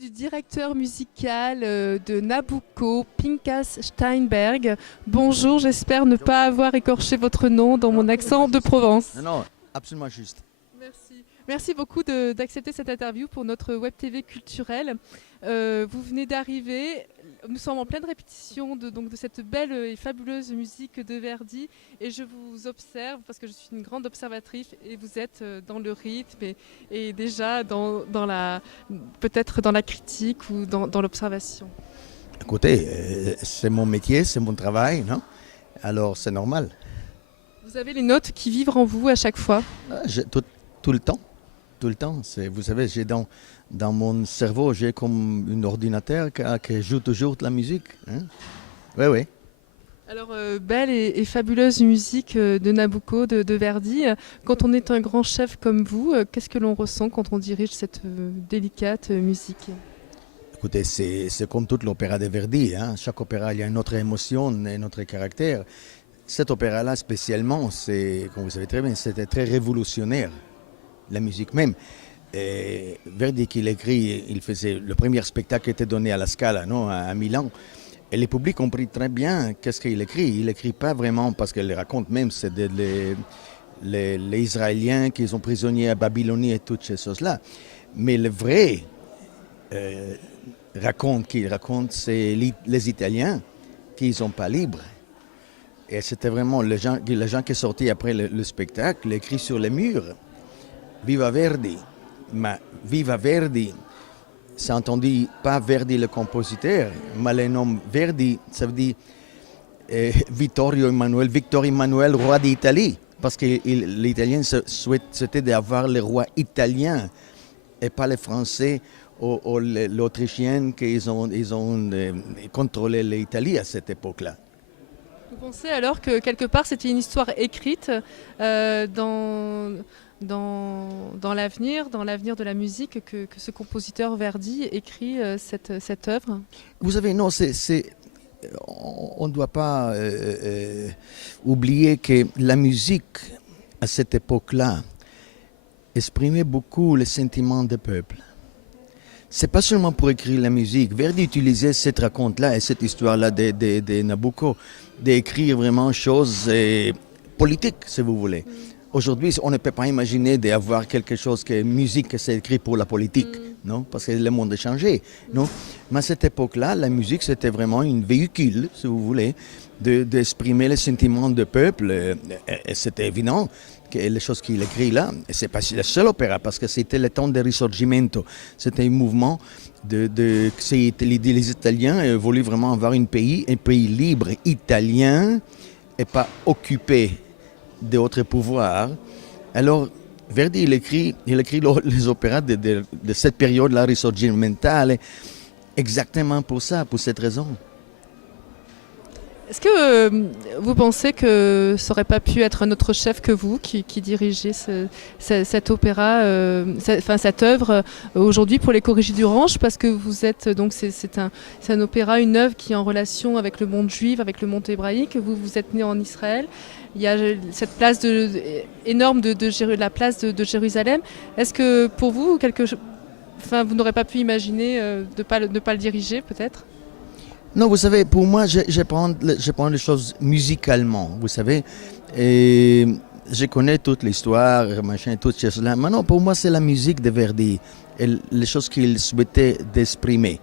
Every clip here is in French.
du directeur musical de Nabucco, Pinchas Steinberg. Bonjour, j'espère ne pas avoir écorché votre nom dans mon accent de Provence. Non, non, absolument juste. Merci. Merci beaucoup d'accepter cette interview pour notre Web TV culturelle. Vous venez d'arriver, nous sommes en pleine répétition de cette belle et fabuleuse musique de Verdi et je vous observe parce que je suis une grande observatrice et vous êtes dans le rythme et déjà peut-être dans la critique ou dans l'observation. Écoutez, c'est mon métier, c'est mon travail, non? Alors c'est normal. Vous avez les notes qui vivent en vous à chaque fois. Tout le temps. Tout le temps. Vous savez, j'ai dans mon cerveau, j'ai comme un ordinateur qui joue toujours de la musique. Hein? Oui, oui. Alors, belle et fabuleuse musique de Nabucco, de Verdi. Quand on est un grand chef comme vous, qu'est-ce que l'on ressent quand on dirige cette délicate musique? Écoutez, c'est comme toute l'opéra de Verdi. Hein? Chaque opéra, il y a une autre émotion, un autre caractère. Cet opéra-là, spécialement, comme vous savez très bien, c'était très révolutionnaire. La musique même. Et Verdi qui l'écrit, il faisait le premier spectacle qui était donné à la Scala, non, à Milan. Et les publics ont compris très bien qu'est-ce qu'il écrit. Il n'écrit pas vraiment parce qu'il raconte même, c'est les Israéliens qui sont prisonniers à Babylonie et toutes ces choses-là. Mais le vrai qu'il raconte, c'est les Italiens qui ne sont pas libres. Et c'était vraiment les gens qui sont sortis après le spectacle, écrit sur les murs. Viva Verdi, mais Viva Verdi, c'est entendu pas Verdi le compositeur, mais le nom Verdi, ça veut dire Victor Emmanuel, roi d'Italie, parce que l'Italien souhaitait d'avoir le roi italien et pas les Français ou l'Autrichien qui ils ont contrôlé l'Italie à cette époque-là. Vous pensez alors que quelque part c'était une histoire écrite dans l'avenir de la musique que ce compositeur Verdi écrit cette œuvre? Vous savez, non, on ne doit pas oublier que la musique à cette époque-là exprimait beaucoup les sentiments des peuples. C'est pas seulement pour écrire la musique. Verdi utilisait cette raconte-là et cette histoire-là de Nabucco, d'écrire vraiment choses politiques, si vous voulez. Aujourd'hui, on ne peut pas imaginer d'avoir quelque chose que musique que c'est écrit pour la politique, non? Parce que le monde a changé, non? Mais à cette époque-là, la musique, c'était vraiment un véhicule, si vous voulez, d'exprimer les sentiments du peuple. Et c'était évident que les choses qu'il écrit là, c'est pas le seul opéra, parce que c'était le temps du Risorgimento. C'était un mouvement les Italiens voulaient vraiment avoir un pays libre italien et pas occupé d'autres pouvoirs. Alors, Verdi, il écrit les opéras de cette période-là, risorgimentale, exactement pour ça, pour cette raison. Est-ce que vous pensez que ça n'aurait pas pu être un autre chef que vous qui dirigeait cet opéra, cette œuvre aujourd'hui pour les Corrigis d'Orange, parce que vous êtes donc c'est un opéra, une œuvre qui est en relation avec le monde juif, avec le monde hébraïque. Vous êtes né en Israël. Il y a cette place énorme la place de Jérusalem. Est-ce que pour vous vous n'aurez pas pu imaginer de ne pas le diriger peut-être? Non, vous savez, pour moi, je prends les choses musicalement, vous savez. Et je connais toute l'histoire, machin, toutes ces choses-là. Maintenant, pour moi, c'est la musique de Verdi et les choses qu'il souhaitait d'exprimer.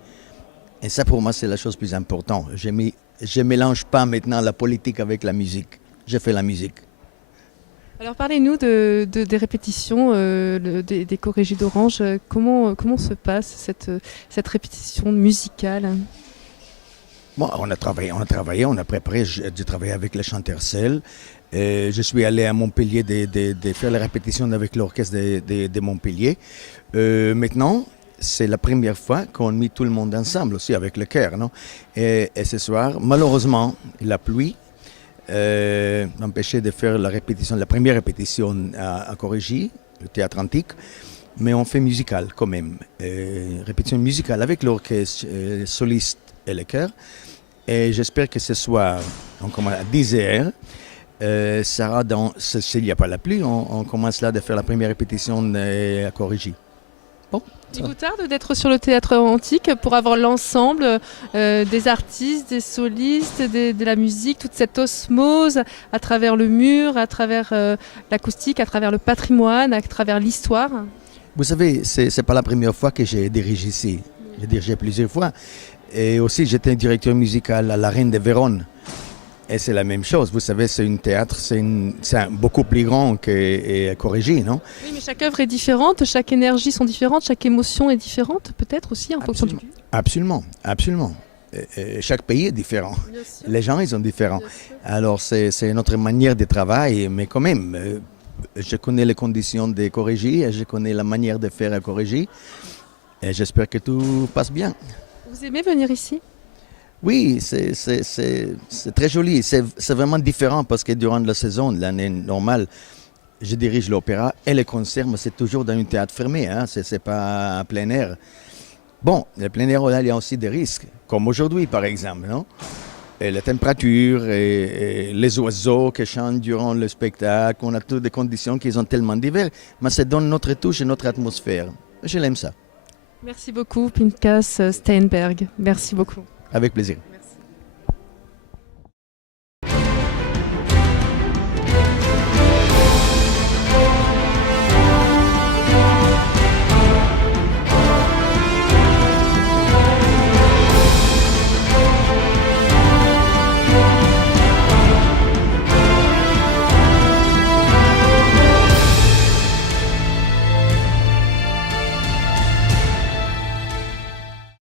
Et ça, pour moi, c'est la chose plus importante. Je ne mélange pas maintenant la politique avec la musique. Je fais la musique. Alors parlez-nous des répétitions des Corrigis d'Orange. Comment se passe cette répétition musicale? Bon, on a préparé, j'ai travaillé avec le chanteur Sel. Je suis allé à Montpellier de faire la répétition avec l'orchestre de Montpellier. Maintenant, c'est la première fois qu'on met tout le monde ensemble aussi avec le chœur, non? Et ce soir, malheureusement, la pluie m'empêchait de faire la première répétition à Corrigy, le théâtre antique. Mais on fait musical quand même. Répétition musicale avec l'orchestre, soliste et le chœur. Et j'espère que ce soir, on commence à 10h. S'il n'y a pas la pluie, on commence là de faire la première répétition à Corrigy. Bon. Il vous tarde d'être sur le théâtre antique pour avoir l'ensemble des artistes, des solistes, de la musique, toute cette osmose à travers le mur, à travers l'acoustique, à travers le patrimoine, à travers l'histoire. Vous savez, c'est pas la première fois que j'ai dirigé ici. J'ai dirigé plusieurs fois. Et aussi, j'étais directeur musical à la Reine de Vérone. Et c'est la même chose. Vous savez, c'est un théâtre, beaucoup plus grand que Corrigi, non? Oui, mais chaque œuvre est différente, chaque énergie sont différentes, chaque émotion est différente, peut-être aussi en fonction du lieu. Absolument, absolument. Et chaque pays est différent. Les gens, ils sont différents. Alors, c'est notre manière de travailler, mais quand même, je connais les conditions de Corrigi, je connais la manière de faire à Corrigi, et j'espère que tout passe bien. Vous aimez venir ici? Oui, c'est très joli. C'est vraiment différent parce que durant la saison, l'année normale, je dirige l'opéra et les concerts, mais c'est toujours dans un théâtre fermé, hein, c'est pas en plein air. Bon, le plein air, là, il y a aussi des risques, comme aujourd'hui par exemple, non? Et la température et les oiseaux qui chantent durant le spectacle, on a toutes des conditions qui sont tellement diverses, mais ça donne notre touche et notre atmosphère. Je l'aime ça. Merci beaucoup, Pinchas Steinberg. Merci beaucoup. Avec plaisir.